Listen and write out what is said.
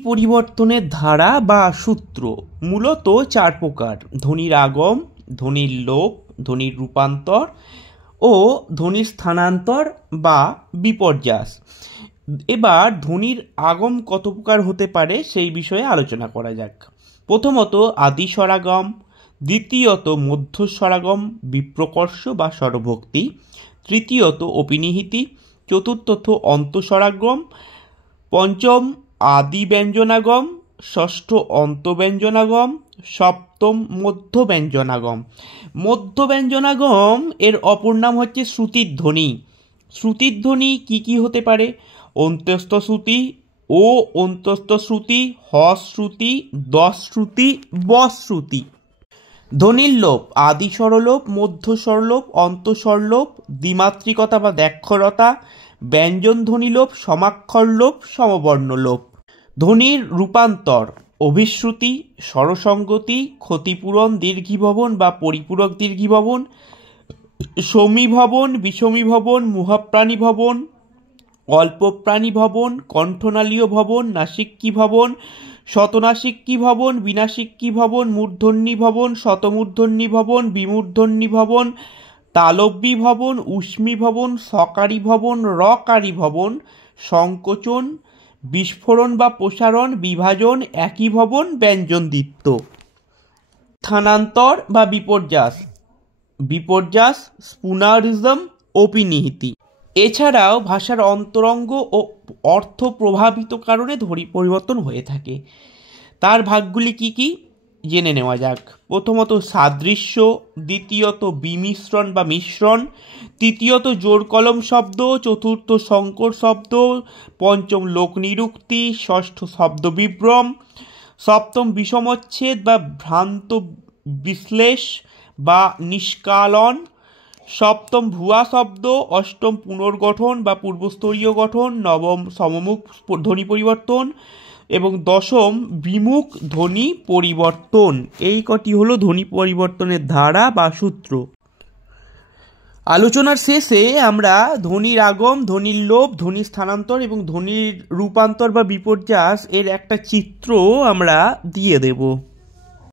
পরিবর্তনের ধারা বা সূত্র মূলত চার প্রকার: ধ্বনির আগম, ধ্বনির লোপ, ধ্বনির রূপান্তর ও ধ্বনির স্থানান্তর বা বিপর্যাস। এবার ধ্বনির আগম কত প্রকার হতে পারে সেই বিষয়ে আলোচনা করা যাক। প্রথমত আদি স্বরাগম, দ্বিতীয়ত মধ্য স্বরাগম বিপ্রকর্ষ বা স্বরভক্তি, তৃতীয়ত অপিনিহিতি, চতুর্থত অন্তঃস্বরাগম, পঞ্চম আদি ব্যঞ্জনাগম, ষষ্ঠ অন্তঃব্যঞ্জনাগম, সপ্তম মধ্য ব্যঞ্জনাগম। মধ্য ব্যঞ্জনাগম এর অপর নাম হচ্ছে শ্রুতির ধ্বনি। শ্রুতির ধ্বনি কী কী হতে পারে? অন্ত্যস্ত শ্রুতি ও অন্তস্থ শ্রুতি, হশ্রুতি, দশ্রুতি, বশ্রুতি। ধ্বনির লোপ আদি স্বরলোপ, মধ্য স্বরলোপ, অন্তঃস্বরলোপ, দ্বিমাত্রিকতা বা দ্ব্যক্ষরতা, ব্যঞ্জন ধ্বনিলোপ, সমাক্ষর লোপ, সমবর্ণ লোপ। ধ্বনির রূপান্তর অভিশ্রুতি, স্বরসঙ্গতি, ক্ষতিপূরণ দীর্ঘীভবন বা পরিপূরক দীর্ঘীভবন, সমীভবন, বিষমীভবন, মুহাপ্রাণীভবন, অল্পপ্রাণীভবন, কণ্ঠনালীয় ভবন, নাসিক্যীভবন, শতনাসিক্যীভবন, বিনাসিক্যীভবন, মূর্ধন্যীভবন, শতমূর্ধন্যীভবন, বিমূর্ধন্যীভবন, তালব্যীভবন, ঊষ্মীভবন, সকারীভবন, রকারীভবন, সংকোচন, বিস্ফোরণ বা প্রসারণ, বিভাজন, একীভবন, ব্যঞ্জনদ্বিত্ব। স্থানান্তর বা বিপর্যাস, বিপর্যাস, স্পুনারিজম, অপিনিহিতি। এছাড়াও ভাষার অন্তরঙ্গ ও অর্থ প্রভাবিত কারণে ধ্বনি পরিবর্তন হয়ে থাকে। তার ভাগগুলি কি কি জেনে নেওয়া যাক। প্রথমত সাদৃশ্য, দ্বিতীয়ত বিমিশ্রণ বা মিশ্রণ, তৃতীয়ত জোর কলম শব্দ, চতুর্থ সংকর শব্দ, পঞ্চম লোক নিরুক্তি, ষষ্ঠ শব্দ বিভ্রম, সপ্তম বিষমচ্ছেদ বা ভ্রান্ত বিশ্লেষ বা নিষ্কালন, সপ্তম ভুয়া শব্দ, অষ্টম পুনর্গঠন বা পূর্বস্তরীয় গঠন, নবম সমমুখ ধ্বনি পরিবর্তন এবং দশম বিমুখ ধ্বনি পরিবর্তন। এই কটি হলো ধ্বনি পরিবর্তনের ধারা বা সূত্র। আলোচনার শেষে আমরা ধ্বনির আগম, ধ্বনির লোপ, ধ্বনির স্থানান্তর এবং ধ্বনির রূপান্তর বা বিপর্যাস এর একটা চিত্র আমরা দিয়ে দেব।